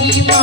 মহিমা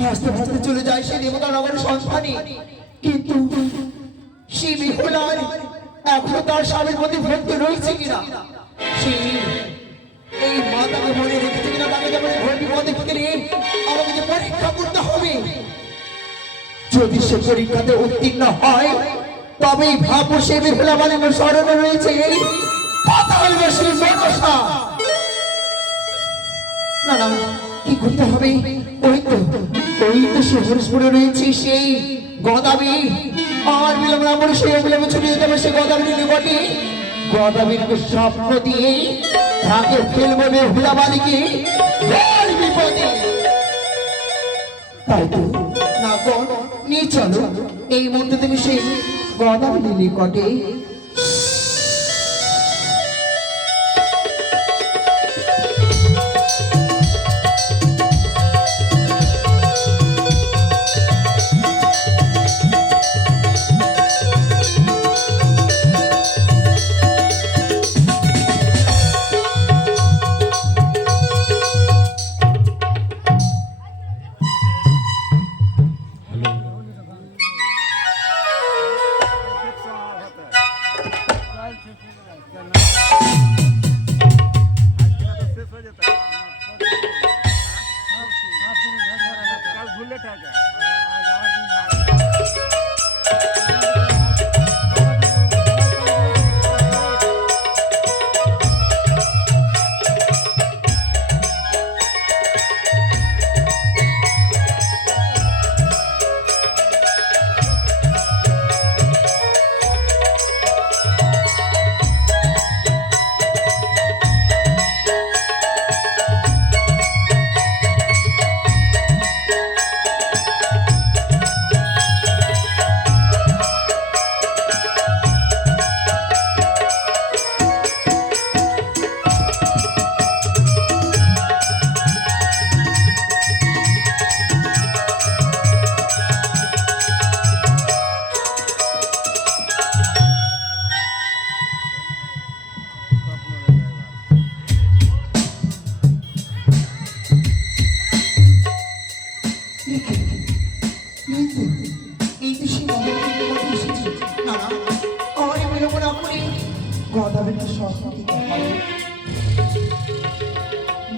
ভাসতে ভাসতে চলে যায় সে দেবতা নগর সন্ধানে, কিন্তু সেই বিহুলার এখনো তার স্বামীর প্রতি ভক্তি রয়েছে কিনা, সে এই মাতাকে মনে রেখেছে কিনা, তাকে যেমন ঘর বিপদে ফেলে আমাকে যে পরীক্ষা করতে হবে। যদি সে পরীক্ষাতে উত্তীর্ণ হয় তবেই ভাবো সে বিহুলা বালিনের স্মরণে রয়েছে এই পাতালবাসীর মনসা। না না, কি করতে হবে? ওই তো সে হরিশপুরে রয়েছে সেই গদাবী, আর বিলম্ব না করে সেই অবিলম্বে ছুটে যেতে হবে সে গদাবীর নিকটে। গদাবীরকে স্বপ্ন দিয়ে তাকে ফেলবো বেহুলা বালিকে বিপদে। তাই তো না কোন নিয়ে চলো এই মুহূর্তে তুমি সেই গদাবীর নিকটে।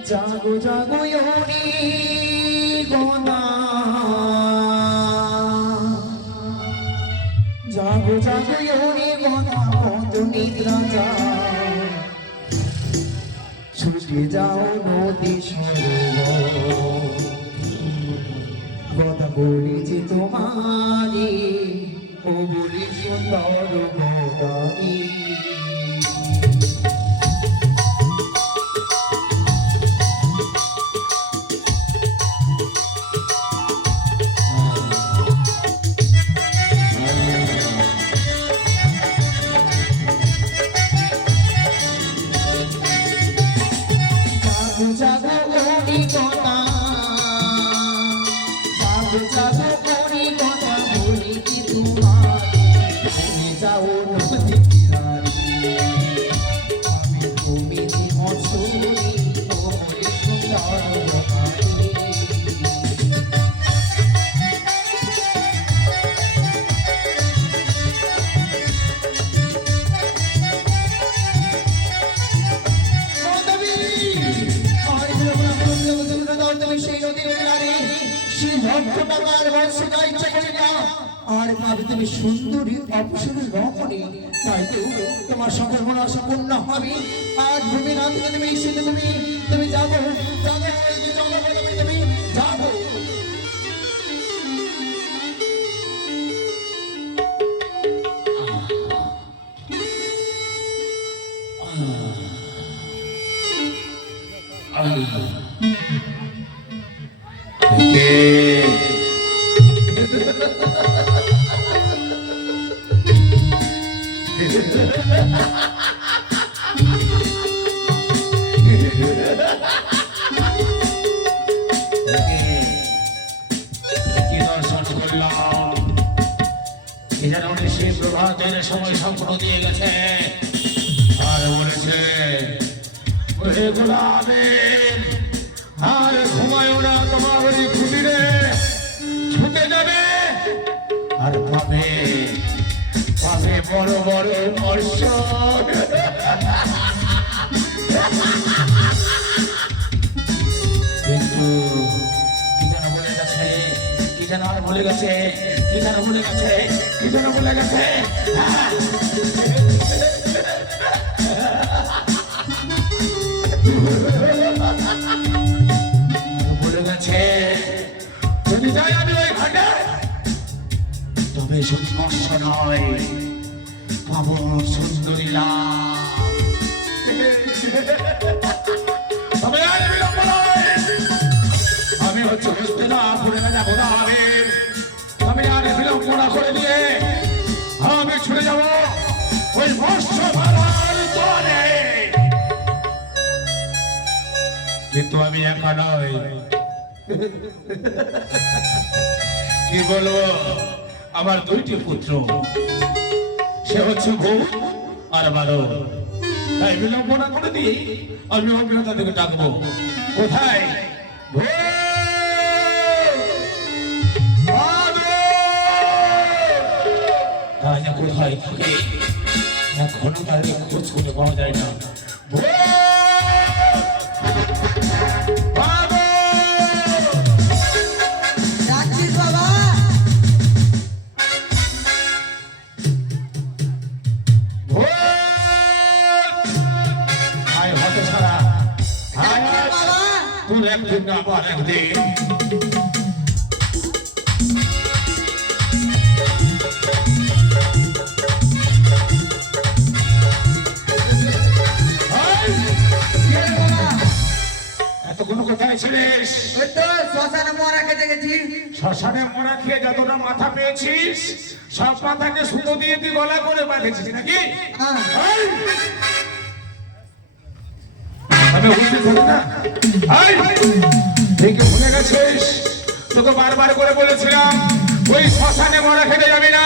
জাগো জাগো ইয়োনি গনা, জাগো জাগো ইয়োনি গনা, কত নিদ্রা যায়, ছুটে যাও নদী সরোবর, কথা বলেছি তোমারি, ও বলি সুন্দর গদাবী। সে যা ইচ্ছা করে না। আর পাবে তুমি সুন্দরী অপসরের রমণী, তাই তো তোমার সকল মনোবাসা পূর্ণ হবে। আজ ভূমি না থেকে তুমি এসে তুমি যাবো যাবো তুমি যাবো। প্রভাতের সময় সম্পূর্ণ দিয়ে গেছে আর বলেছে আর ঘুমায় না তোমার ওই খুঁটিরে ছুটে যাবে আর পাবে পাবে বড় বড় মৎস্য। কিন্তু কি যেন বলে গেছে, কি যেন আর বলে গেছে, কি যেন বলে গেছে, কি যেন বলে গেছে। বলে গেছে যদি যাই আমি ওই ঘাটে তবে শুধু মৎস্য নয় পাবো সুন্দরী লাভ। তবে আর বিলম্ব নয়, আমি হচ্ছে হস্তিনাপুরে যাবো না। আমি আর বিলম্ব না করে দিয়ে আমি ছুটে যাবো ওই মৎস্য ভাড়ার দোয়ারে। কিন্তু আমি একা নয়, কি বলবো, আমার দুইটি পুত্র, সে হচ্ছে ভূত আর বাদর। তাই বিলম্ব না করে দিয়ে আমি অভিনেতা থেকে ডাকবো। কোথায় কোথায় থাকে এখনো তাদের খোঁজ করে পাওয়া যায় না। একদিন আবার একদিন এতক্ষণ কোথায় ছিলিস? শ্মশানে মরা খেতে গেছি। শ্মশানে মরা খেয়ে যতটা মাথা পেয়েছিস সব মাথাকে সুতো দিয়ে তুই গলা করে বাঁধেছিস নাকি? আমি বুঝতে পারি না, দেখে ভুলে গেছিস? তোকে বারবার করে বলেছিলাম ওই শ্মশানে মরা খেতে যাবি না,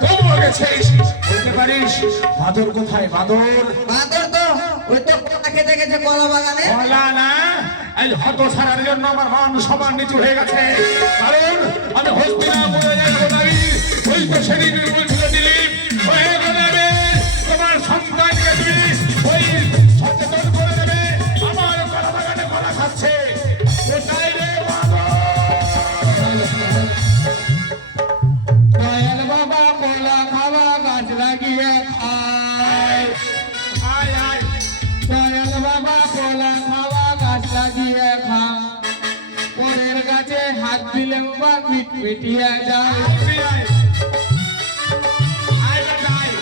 তবুও গেছিস। বলতে পারিস বাদর কোথায়? বাদর বাদর তো ওই তো কলা খেতে গেছে কলা বাগানে। কলা না, এই হত ছাড়ার জন্য আমার মান সমান নিচু হয়ে গেছে। কারণ আমি হস্তিনাপুরে যাবো নাই, ওই তো সেদিন বলছিল দিলীপ হয়ে গেলে তোমার সন্তানকে তুমি ওই সচেতন করে দেবে। আমার কলা বাগানে কলা খাচ্ছে কোথায় রে বাদর? দয়াল বাবা কলা খাওয়া গাছ লাগিয়ে খায়। আয় আয় দয়াল বাবা কলা খাওয়া গাছ লাগিয়ে খায়। পরের গাছে হাত দিলে বাবা পিট পিটিয়ে যায়। আয় আয় আয়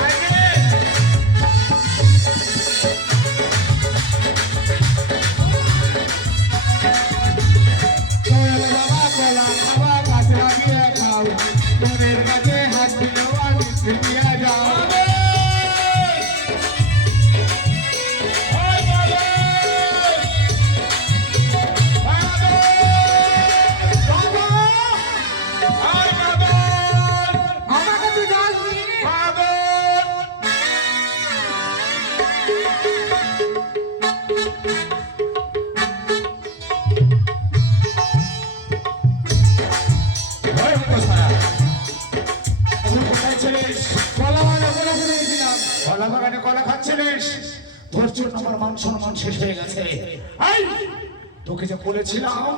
আয় রে। দয়াল বাবা কলা খাওয়া গাছ লাগিয়ে খাও। পরের গাছে হাত দিলে বাবা পিট পিটিয়ে যায়। আমাকে তুই যাসনি? কলা বাগানে কলা খেতে গেছিলাম। কলা বাগানে কলা খাচ্ছিলিস, তোর জন্য আমার মান সম্মান শেষ হয়ে গেছে। তোকে যে বলেছিলাম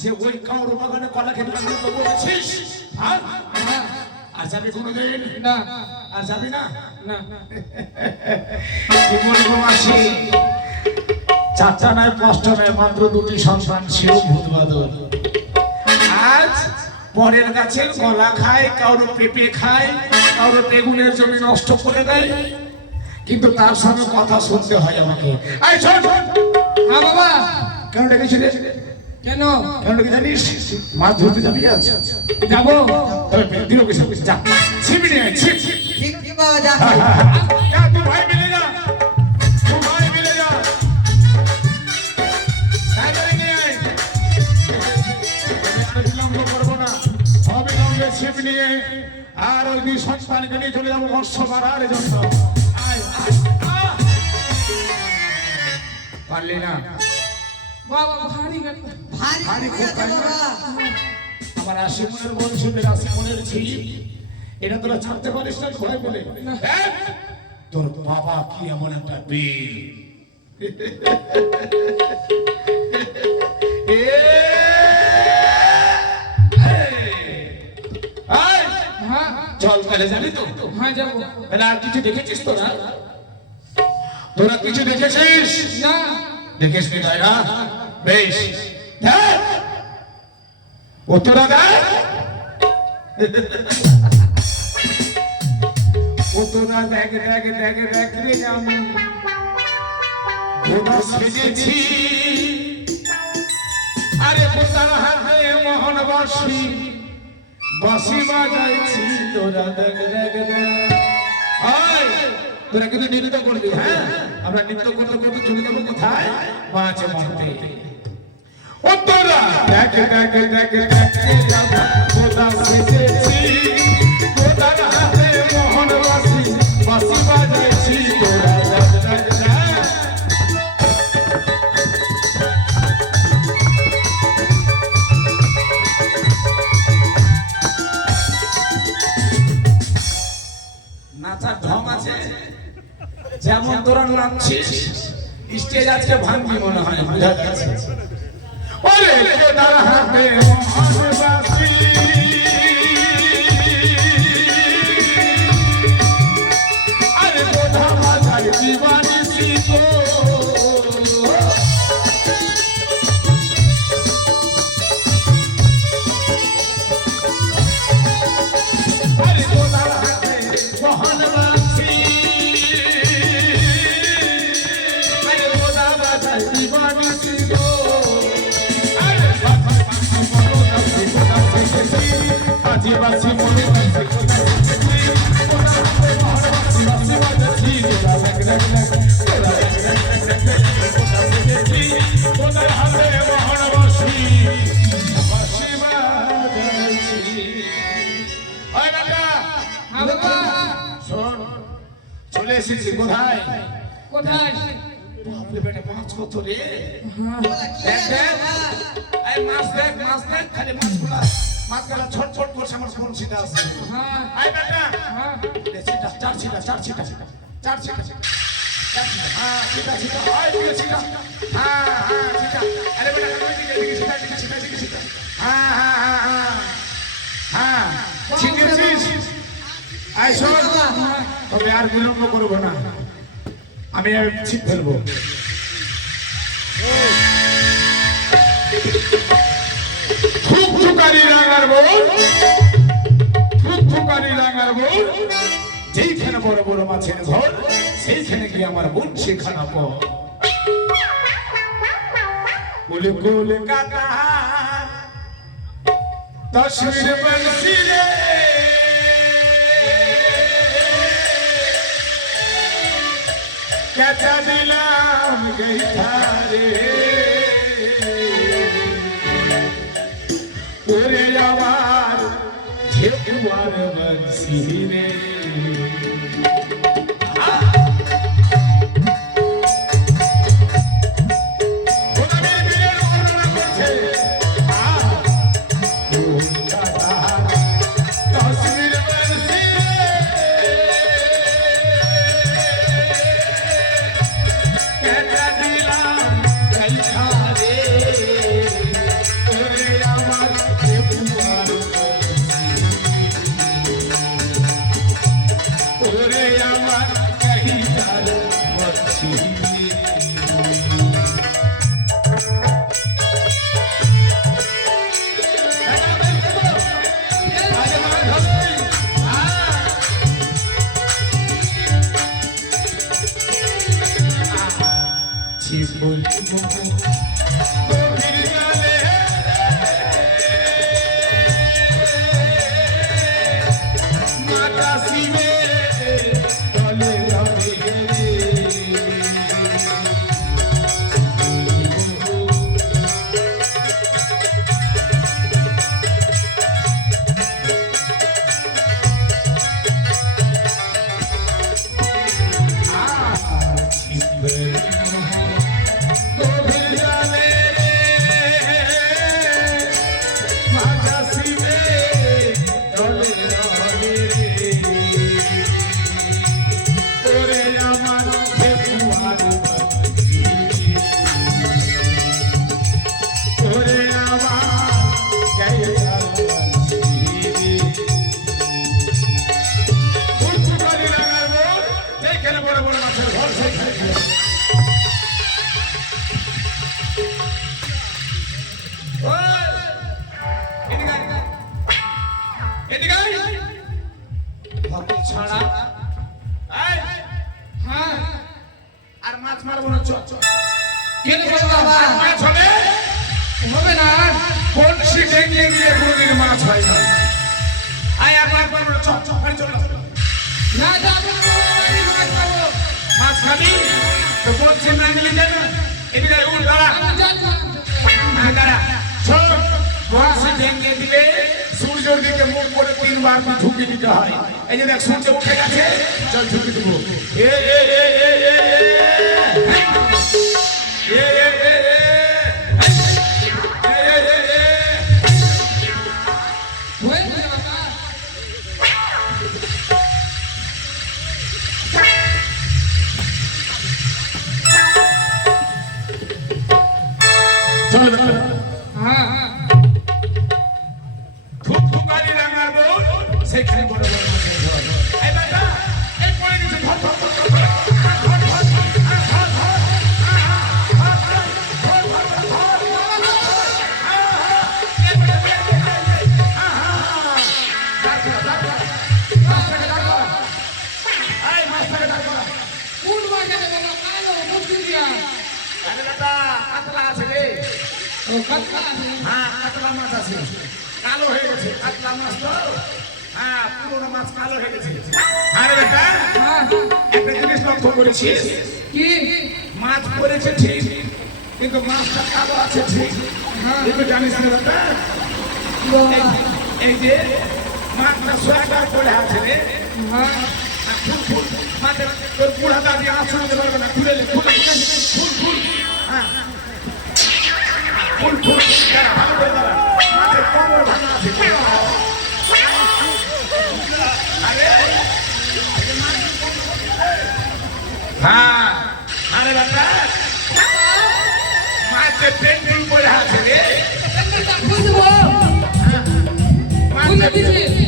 যে ওই কাউর বাগানে কলা খেতে লাগলো তো বলেছিস আর হ্যাঁ। আর যাবি কোনোদিন না আর যাবি না না কি বলবো মাসি চারটা নয় পাঁচটা নয় মাত্র দুটি সন্তান ছিল ভূত বাদল আজ পরের গাছের কলা খায় কারো পেঁপে খায় কারো বেগুনের জমি নষ্ট করে দেয় কিন্তু তার সঙ্গে কথা শুনতে হয় আমাকে আয় শোন শোন হ্যাঁ বাবা কেন ডেকেছিলি কেন কেন ডেকে জানিস মাছ ধরতে যাবি আজ যাবো তবে দিও কিছু যা ছিপি নিয়ে আয়, ছিপ ঠিক কি বাবা যা যা তুই ভাই মিলে যা তুই ভাই মিলে যা তাড়াতাড়ি নিয়ে আয় আমি বিলম্ব করবো না অবিলম্বে ছিপ নিয়ে আর ওই দুই সন্তানকে নিয়ে চলে যাবো মৎস্য মারার জন্য আয়, আয়, আহ! পারলি না বাবা ভারী গাড়ি ভারী ভারী হয়ে খুব গেছে তাই না? বাবা আমার আশিমনের বংশীদের আশিমনের ছিপ এটা তোরা ছাড়তে পারিস না ভয় বলে হ্যাঁ? তোর বাবা কি এমন একটা বীর হ্যাঁ চল তাহলে যাবি তো হ্যাঁ যাবো তাহলে আর কিছু দেখেছিস তোরা তোরা কিছু দেখেছিস না দেখিস নি তাই না বেশ দেখ। ও তোরা দেখ ও তোরা দেখ দেখ দেখ দেখ রে আমি খোদা সেজেছি আরে খোদার হাতে মোহন বাসি বাসি বাজাইছি তোরা দেখ দেখ দেখ আয় তোরা কিন্তু নৃত্য করবি হ্যাঁ আমরা নৃত্য করতে করতে চলে যাবো কোথায় মাঝে মাঝে ও তোরা দেখ দেখ দেখ দেখ খোদা সেজেছি খোদার হাতে মোহন বাসি বাসি বাজাইছি তোরা দেখ দেখ দেখ নাচার ঢং আছে যেমন তোরা নাচছিস স্টেজ আজকে ভাঙবি মনে হয় বুঝা যাচ্ছে ওরে কেদার হাতে মহান বাসি আরে কোথা বাজার দিবানি সিতো আরে কোদার হাতে মহান বাসি আরে কোথা বাজার দিবানি সিতো আরে বাবা বাবা কোথা থেকে আজি বাসি মনে আছে কোথা থেকে কোথা হাতে মহান বাসি বাসি বাজাছি তোরা লাগ লাগ লাগ তোরা লাগ লাগ লাগ কোথা থেকে কোথা হাতে মহান বাসি বাসি বাজাছি ওই বেটা হ্যাঁ বাবা শোন চলে এসেছি কোথায় কোথায় বাপরে বেটা মাছ কত রে হ্যাঁ দেখ দেখ এই মাছ দেখ খালি মাছগুলা ছট ছট করছে আমার কোন সিটা আছে হ্যাঁ এই বেটা হ্যাঁ সিটা চার সিটা হ্যাঁ সিটা ওই দিকে সিটা হ্যাঁ সিটা আরে বেটা ওই দিকে সিটা হ্যাঁ শিখেছিস আই শোন তবে আর বিলম্ব করবো না আমি ছিপ ফেলবো ফুকফুকারি রাঙার বোন যেইখানে বড় বড় মাছের ঘর সেইখানে গিয়ে আমার বোন সেখানা পর বলে গোলে কাকা তসবির বংশী রে কেচা দিলাম গেইথারে ওরে আমার ঝেকুয়ার বংশী রে বলিব গভীর জলে মাতা শিবে জলে রবে আর মাছ মারবো না কেন বাবা মাছ হবে হবে না বড়শি ডেঙ্গিয়ে দিয়ে কোনোদিন মাছ হয় না আয় আর মাছ মারবো না চল চল না যাবো মাছ পাবো মাছ খাবি তো বলছি না গেলে যাবে এদিকে উঠ দাঁড়া আমি জানি হ্যাঁ দাঁড়া চল বড়শি ডেঙ্গিয়ে দিলে সূর্যের দিকে মুখ করে 3 বার ঝুঁকি দিতে হয় এই যে দেখ সূর্য উঠে গেছে চল ঝুঁকি দেবো এ এ এ এ এ হয়েছে বাবা চল হ্যাঁ খুব খুবানি রান্নার বউ সেখানে বড় বড় এই বেটা এই পড়ে গেছে ধর ধর ধর কোন মাকে বাবা কালো মুক্তি দিয়া আরে বেটা কাতলা আছে রে ও কাতলা আছে হ্যাঁ কাতলা মাছ আছে কালো হয়ে গেছে কাতলা মাছ তো হ্যাঁ পুরোনো মাছ কালো হয়ে গেছে আরে বেটা হ্যাঁ একটা জিনিস লক্ষ্য করেছিস কি মাছ পড়েছে ঠিক কিন্তু মাছটা কালো আছে ঠিক কিন্তু জানিস না বেটা এই যে মাছটা সোয়াটার পড়ে আছে রে হ্যাঁ আর ফুল ফুল মাছের তোর বুড়া দাদি আসলে দিতে পারবে না খুলে নে খুলে ফুল ফুল হ্যাঁ ফুল ফুল দাঁড়া ভালো করে দাঁড়া মাছের কোমর ভাঙা আছে আরে হ্যাঁ আরে বাবা মাছের পেন্টিং পড়ে আছে রে একটা বুঝবো বুঝে দিছি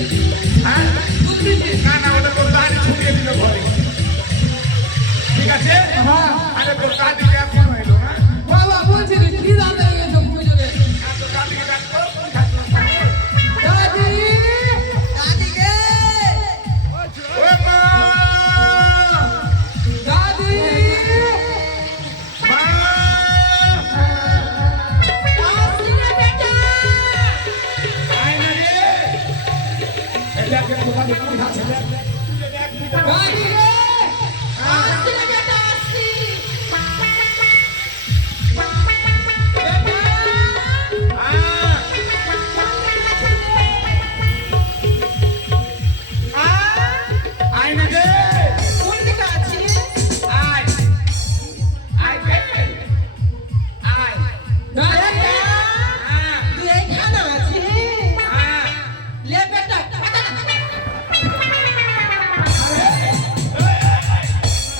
হ্যাঁ বুঝে দিছি না না ওটা তোর দাদি ছুটিয়ে দিল ঘরে ঠিক আছে হ্যাঁ আরে তোর দাদিকে এখন হইলো হ্যাঁ বাবা বলছি রে কি রাতে গেছো বুঝে রে আর তোর দাদিকে ডাকতো দাদি দাদিকে ও মা দাদি মা আয় না রে এটা কে তোমার কি আছে রে দাদি আয় না রে কোন দিকে আছিস? আয় আয় কে আয় দাদি হ্যাঁ তুই এইখানে আছিস? হ্যাঁ লে বেটা,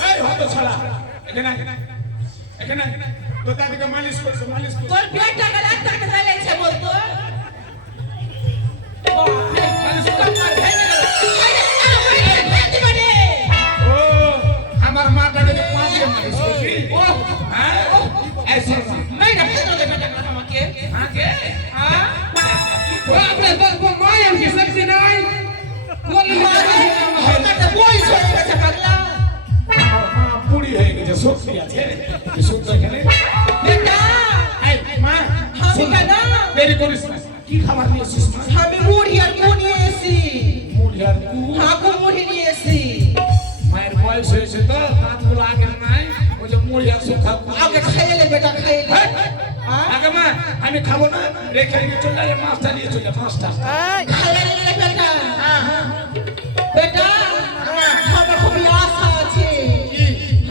এই হতো ছাড়া এখানে এখানে তোর দাদিকে মালিশ করছে মালিশ করছে তোর পেটটা গেলে একটা কথা লাগছে বলতো। মালিশ কপাল ভেঙে গেল। ভেঙে দিবি। ও আমার মাটা যদি পা দিয়ে মালিশ করছি ও হ্যাঁ এই শোন মেয়েটা ফেলে দে বেটা আমাকে। হ্যাঁ কে হ্যাঁ? বাপরে বাপ মায়ের কি শক্তি নাই বলি আমার একটা বয়স হয়ে গেছে পাগলা। আমার মা পুরি হয়ে গেছে শক্তি আছে সুন্দর খেলে বেটা এই মা আমি কেন দেরি করিস না কি খাবার নিয়েছিস মা আমি মুড়ি আর গু নিয়ে এসি মুড়ি আর গু হাগু মুড়ি নিয়ে এসি মায়ের বয়স হয়েছে তো দাঁতগুলো আগে নাই ওই যে মুড়ি আর সুখা আগে খাইলে বেটা খাইলে আগে মা আমি খাবো না রেখে নিয়ে চলে যাবে মাছটা নিয়ে চলে মাছটা খাইলে বেটা বেটা আমার খুব আশা আছে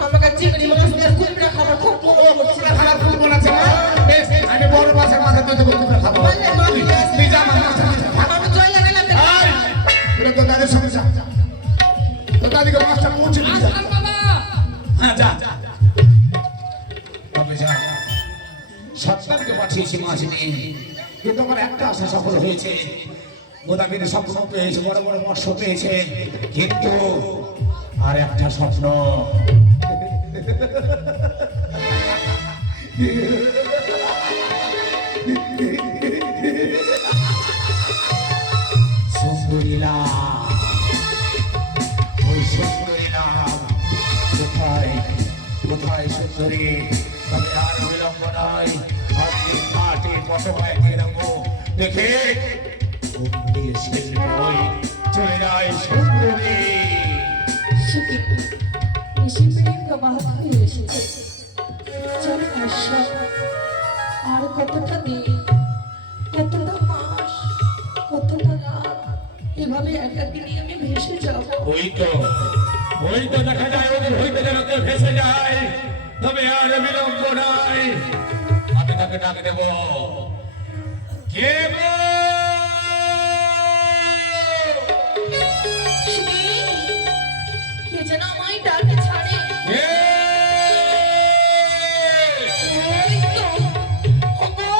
আমাকে চিংড়ি মাছ দিয়ে কুমড়া খাবার খুব মনে করছে খাবার খুব মনে আছে না বেশ আমি বড় মাছের মাথা দিয়ে দেবো তোমরা খাবো তুই যা মা মাছটা নিয়ে যা। আমি চলে গেলাম এই, তোরা তো দাদের সঙ্গে যা তো দাদিকে মাছটা পৌঁছে দিয়ে যা হ্যাঁ যা তবে যা সন্তানকে পাঠিয়েছি মাছ নিয়ে কিন্তু আমার একটা আশা সফল হয়েছে গোদাবরী স্বপ্ন পেয়েছে বড় বড় মৎস্য পেয়েছে কিন্তু আর একটা স্বপ্ন সুন্দরীলা ওই সুন্দরীলা কোথায় কোথায় সুন্দরী তবে আর বিলম্ব নয় আমি মাটি পটপায় দিয়ে রাখবো দেখে চলে যায় সুন্দরী আর কতটা দিন কতটা মাস কতটা রাত এভাবে একাকিনী আমি ভেসে যাব ওই তো দেখা যায় ওদের হইতে যেন কেউ ভেসে যায় তবে আর বিলম্ব নাই আমি তাকে ডাক দেব কে গো? কে যেন আমায় ডাকে ছাড়ে কে? ওই তো ওগো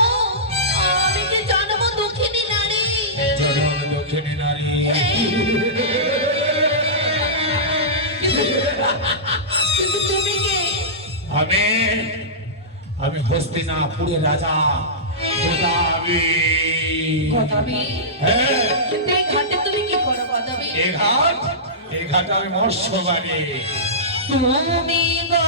আমি কি জানবো দক্ষিণী নারী জনম দক্ষিণী নারী কিন্তু তুমি কে আমি হস্তিনাপুরের রাজা গোদাবরী গদাবি হ্যাঁ কিন্তু এই ঘাটে তুমি কি করো গদাবি এই ঘাট আমি মৎস্য বাড়ি তুমি গো